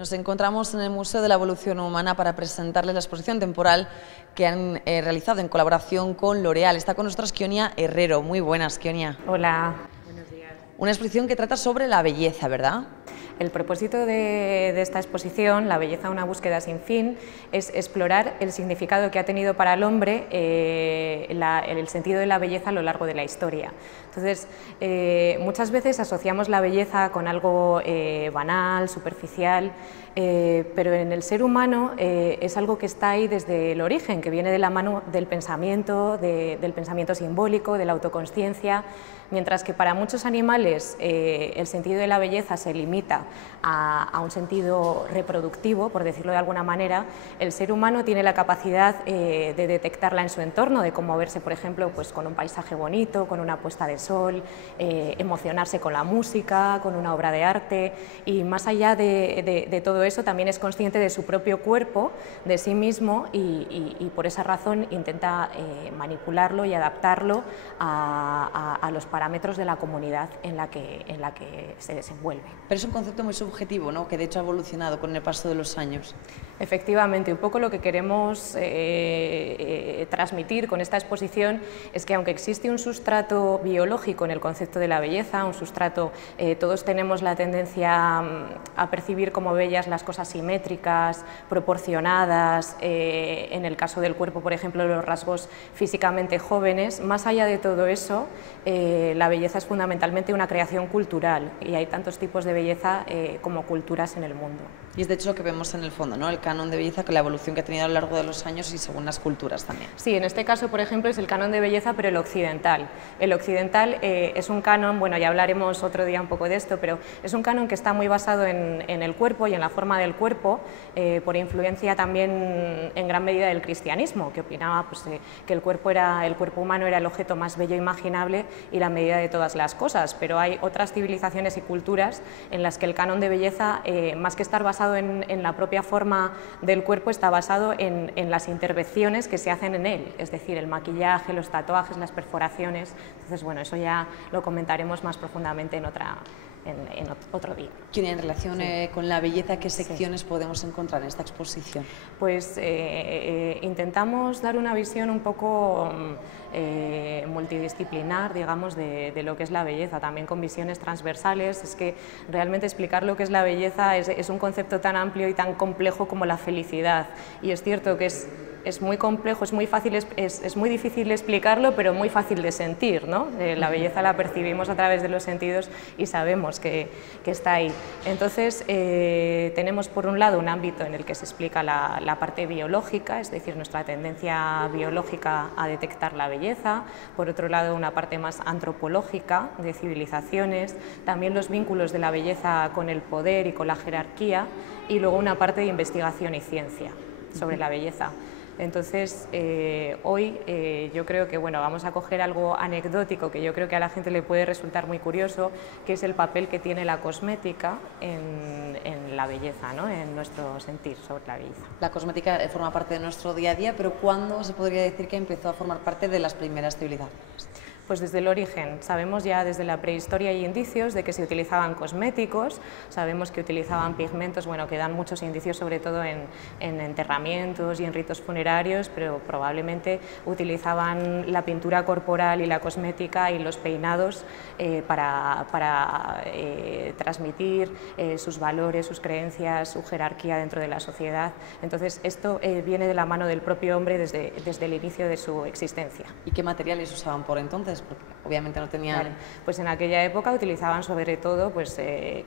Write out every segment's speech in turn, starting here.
Nos encontramos en el Museo de la Evolución Humana para presentarles la exposición temporal que han realizado en colaboración con L'Oréal. Está con nosotros Kionia Herrero. Muy buenas, Kionia. Hola, buenos días. Una exposición que trata sobre la belleza, ¿verdad? El propósito de esta exposición, La belleza, una búsqueda sin fin, es explorar el significado que ha tenido para el hombre el sentido de la belleza a lo largo de la historia. Entonces, muchas veces asociamos la belleza con algo banal, superficial, pero en el ser humano es algo que está ahí desde el origen, que viene de la mano del pensamiento simbólico, de la autoconsciencia, mientras que para muchos animales el sentido de la belleza se limita a un sentido reproductivo, por decirlo de alguna manera. El ser humano tiene la capacidad de detectarla en su entorno, de cómo verse, por ejemplo, pues, con un paisaje bonito, con una puesta de sol, emocionarse con la música, con una obra de arte, y más allá de todo eso también es consciente de su propio cuerpo, de sí mismo, y por esa razón intenta manipularlo y adaptarlo a los parámetros de la comunidad en la que se desenvuelve. Pero es un concepto muy subjetivo, ¿no?, que de hecho ha evolucionado con el paso de los años. Efectivamente, un poco lo que queremos transmitir con esta exposición es que aunque existe un sustrato biológico en el concepto de la belleza, un sustrato, todos tenemos la tendencia a percibir como bellas las cosas simétricas, proporcionadas, en el caso del cuerpo, por ejemplo, los rasgos físicamente jóvenes. Más allá de todo eso, la belleza es fundamentalmente una creación cultural, y hay tantos tipos de belleza como culturas en el mundo. Y es de hecho lo que vemos en el fondo, ¿no?, el canon de belleza, que la evolución que ha tenido a lo largo de los años y según las culturas también. Sí, en este caso, por ejemplo, es el canon de belleza, pero el occidental. El occidental es un canon, bueno, ya hablaremos otro día un poco de esto, pero es un canon que está muy basado en el cuerpo y en la forma del cuerpo, por influencia también en gran medida del cristianismo, que opinaba pues, que el cuerpo humano era el objeto más bello imaginable y la medida de todas las cosas, pero hay otras civilizaciones y culturas en las que el canon de belleza, más que estar basado en la propia forma del cuerpo, está basado en las intervenciones que se hacen en él, es decir, el maquillaje, los tatuajes, las perforaciones. Entonces, bueno, eso ya lo comentaremos más profundamente en otro día. En relación con la belleza, ¿qué secciones podemos encontrar en esta exposición? Pues intentamos dar una visión un poco multidisciplinar, digamos, de lo que es la belleza, también con visiones transversales. Es que realmente explicar lo que es la belleza es un concepto tan amplio y tan complejo como la felicidad, y es cierto que es muy complejo, es muy difícil explicarlo, pero muy fácil de sentir, ¿no? La belleza la percibimos a través de los sentidos y sabemos que está ahí. Entonces, tenemos por un lado un ámbito en el que se explica la parte biológica, es decir, nuestra tendencia biológica a detectar la belleza; por otro lado, una parte más antropológica, de civilizaciones, también los vínculos de la belleza con el poder y con la jerarquía, y luego una parte de investigación y ciencia sobre la belleza. Entonces, hoy yo creo que vamos a coger algo anecdótico que yo creo que a la gente le puede resultar muy curioso, que es el papel que tiene la cosmética en la belleza, ¿no?, en nuestro sentir sobre la belleza. La cosmética forma parte de nuestro día a día, pero ¿cuándo se podría decir que empezó a formar parte de las primeras civilizaciones? Pues desde el origen. Sabemos ya desde la prehistoria hay indicios de que se utilizaban cosméticos, sabemos que utilizaban pigmentos, que dan muchos indicios sobre todo en enterramientos y en ritos funerarios, pero probablemente utilizaban la pintura corporal y la cosmética y los peinados para transmitir sus valores, sus creencias, su jerarquía dentro de la sociedad. Entonces, esto viene de la mano del propio hombre desde el inicio de su existencia. ¿Y qué materiales usaban por entonces? Porque obviamente no tenían... Claro, pues en aquella época utilizaban sobre todo pues,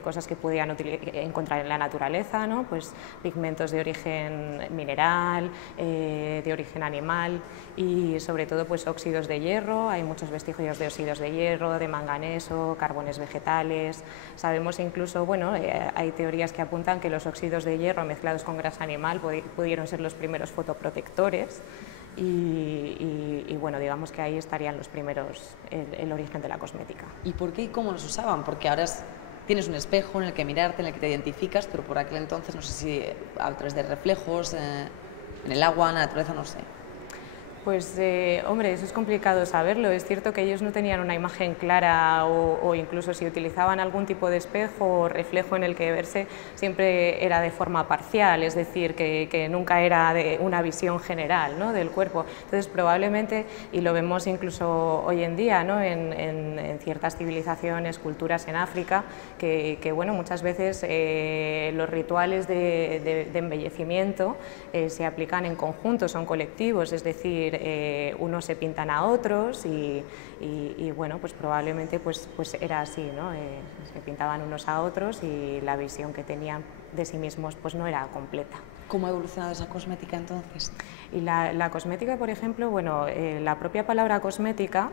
cosas que podían encontrar en la naturaleza, ¿no? Pues pigmentos de origen mineral, de origen animal, y sobre todo pues óxidos de hierro. Hay muchos vestigios de óxidos de hierro, de manganeso, carbones vegetales. Sabemos incluso, hay teorías que apuntan que los óxidos de hierro mezclados con grasa animal pudieron ser los primeros fotoprotectores. Y digamos que ahí estarían los primeros, el origen de la cosmética. ¿Y por qué y cómo los usaban? Porque ahora tienes un espejo en el que mirarte, en el que te identificas, pero por aquel entonces no sé si a través de reflejos, en el agua, en la naturaleza, no sé. Pues, hombre, eso es complicado saberlo. Es cierto que ellos no tenían una imagen clara o incluso si utilizaban algún tipo de espejo o reflejo en el que verse, siempre era de forma parcial, es decir, que nunca era de una visión general, ¿no?, del cuerpo. Entonces, probablemente, y lo vemos incluso hoy en día, ¿no?, en ciertas civilizaciones, culturas en África, que bueno, muchas veces los rituales de embellecimiento se aplican en conjunto, son colectivos, es decir, unos se pintan a otros y bueno, pues probablemente pues era así, ¿no? Se pintaban unos a otros y la visión que tenían de sí mismos pues no era completa. ¿Cómo ha evolucionado esa cosmética entonces? Y la cosmética, por ejemplo, bueno, la propia palabra cosmética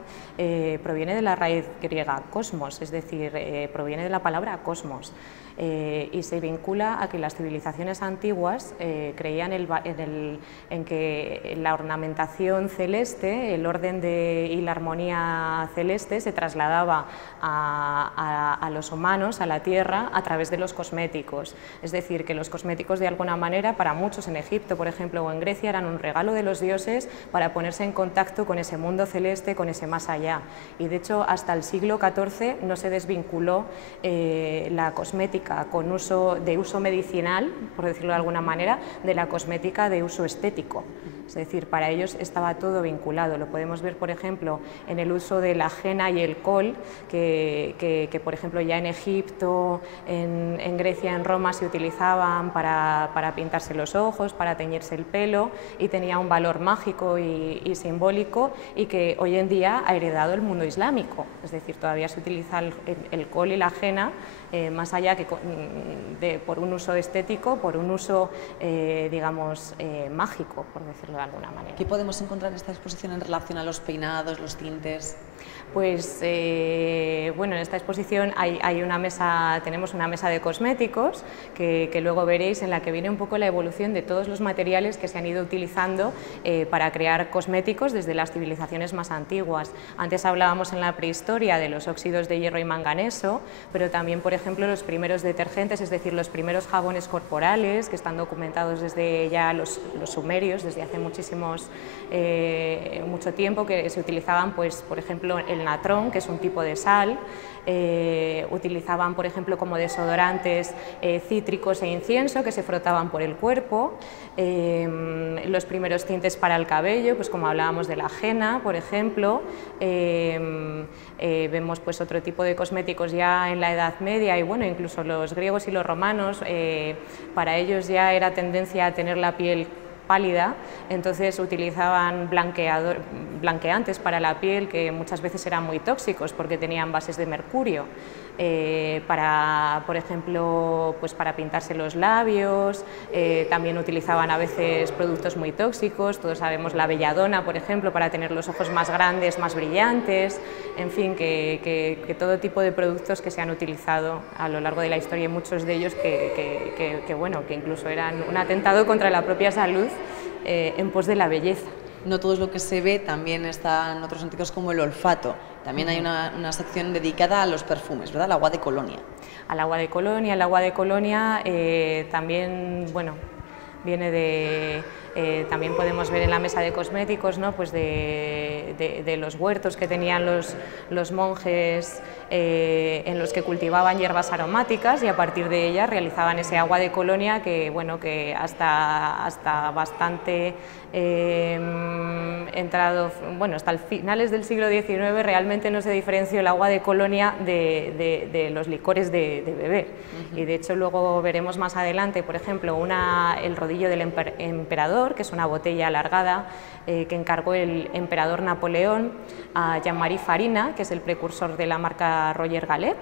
proviene de la raíz griega cosmos, es decir, proviene de la palabra cosmos. Y se vincula a que las civilizaciones antiguas creían en que la ornamentación celeste, el orden y la armonía celeste se trasladaba a los humanos, a la tierra, a través de los cosméticos. Es decir, que los cosméticos de alguna manera, para muchos en Egipto, por ejemplo, o en Grecia, eran un regalo de los dioses para ponerse en contacto con ese mundo celeste, con ese más allá. Y de hecho, hasta el siglo XIV no se desvinculó la cosmética de uso medicinal, por decirlo de alguna manera, de la cosmética de uso estético. Es decir, para ellos estaba todo vinculado. Lo podemos ver, por ejemplo, en el uso de la henna y el col, que por ejemplo, ya en Egipto, en Grecia, en Roma, se utilizaban para pintarse los ojos, para teñirse el pelo, y tenía un valor mágico y simbólico, y que hoy en día ha heredado el mundo islámico. Es decir, todavía se utiliza el col y la henna, más allá que por un uso estético, por un uso, digamos, mágico, por decirlo de alguna manera. ¿Qué podemos encontrar en esta exposición en relación a los peinados, los tintes? Pues bueno, en esta exposición tenemos una mesa de cosméticos que luego veréis, en la que viene un poco la evolución de todos los materiales que se han ido utilizando para crear cosméticos desde las civilizaciones más antiguas. Antes hablábamos en la prehistoria de los óxidos de hierro y manganeso, pero también, por ejemplo, los primeros detergentes, es decir, los primeros jabones corporales, que están documentados desde ya los sumerios, desde hace mucho tiempo, que se utilizaban, pues, por ejemplo, el natrón, que es un tipo de sal. Utilizaban, por ejemplo, como desodorantes cítricos e incienso, que se frotaban por el cuerpo. Los primeros tintes para el cabello, pues como hablábamos de la henna, por ejemplo. Vemos pues otro tipo de cosméticos ya en la Edad Media, y bueno, incluso los griegos y los romanos, para ellos ya era tendencia a tener la piel pálida, entonces utilizaban blanqueantes para la piel, que muchas veces eran muy tóxicos porque tenían bases de mercurio, por ejemplo, pues para pintarse los labios. También utilizaban a veces productos muy tóxicos, todos sabemos la belladona, por ejemplo, para tener los ojos más grandes, más brillantes, en fin, que todo tipo de productos que se han utilizado a lo largo de la historia, y muchos de ellos bueno, que incluso eran un atentado contra la propia salud en pos de la belleza. No todo es lo que se ve, también están otros sentidos como el olfato. También hay una sección dedicada a los perfumes, ¿verdad? Al agua de Colonia. Al agua de Colonia. El agua de Colonia también, bueno, viene de... también podemos ver en la mesa de cosméticos, ¿no?, pues de los huertos que tenían los monjes, en los que cultivaban hierbas aromáticas, y a partir de ellas realizaban ese agua de Colonia que, bueno, que hasta bastante hasta finales del siglo XIX realmente no se diferenció el agua de Colonia de los licores de beber. Y de hecho luego veremos más adelante, por ejemplo, el rodillo del emperador, que es una botella alargada que encargó el emperador Napoleón a Jean-Marie Farina, que es el precursor de la marca Roger Gallet,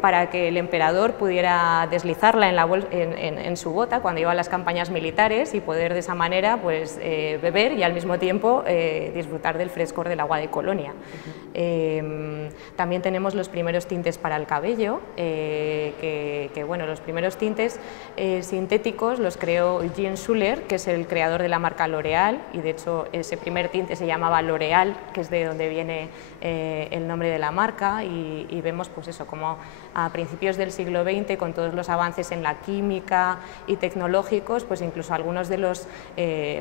para que el emperador pudiera deslizarla en su bota cuando iba a las campañas militares, y poder de esa manera pues, beber y al mismo tiempo disfrutar del frescor del agua de Colonia. También tenemos los primeros tintes para el cabello, bueno, los primeros tintes sintéticos los creó Jean Schuller, que es el creador de la marca L'Oréal, L'Oréal, y de hecho ese primer tinte se llamaba L'Oréal, que es de donde viene el nombre de la marca, y vemos pues eso, como a principios del siglo XX, con todos los avances en la química y tecnológicos, pues incluso algunos de los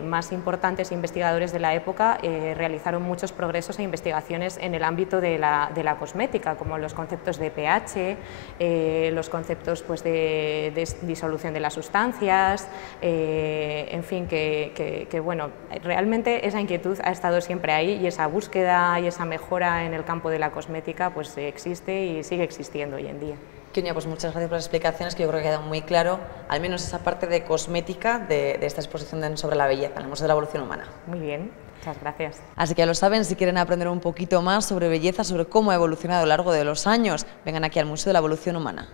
más importantes investigadores de la época realizaron muchos progresos e investigaciones en el ámbito de la cosmética, como los conceptos de pH, los conceptos pues, de disolución de las sustancias, en fin, que bueno, realmente esa inquietud ha estado siempre ahí, y esa búsqueda y esa mejora en el campo de la cosmética pues existe y sigue existiendo hoy en día. Kionia, pues muchas gracias por las explicaciones, que yo creo que ha quedado muy claro, al menos esa parte de cosmética de esta exposición sobre la belleza en el Museo de la Evolución Humana. Muy bien, muchas gracias. Así que ya lo saben, si quieren aprender un poquito más sobre belleza, sobre cómo ha evolucionado a lo largo de los años, vengan aquí al Museo de la Evolución Humana.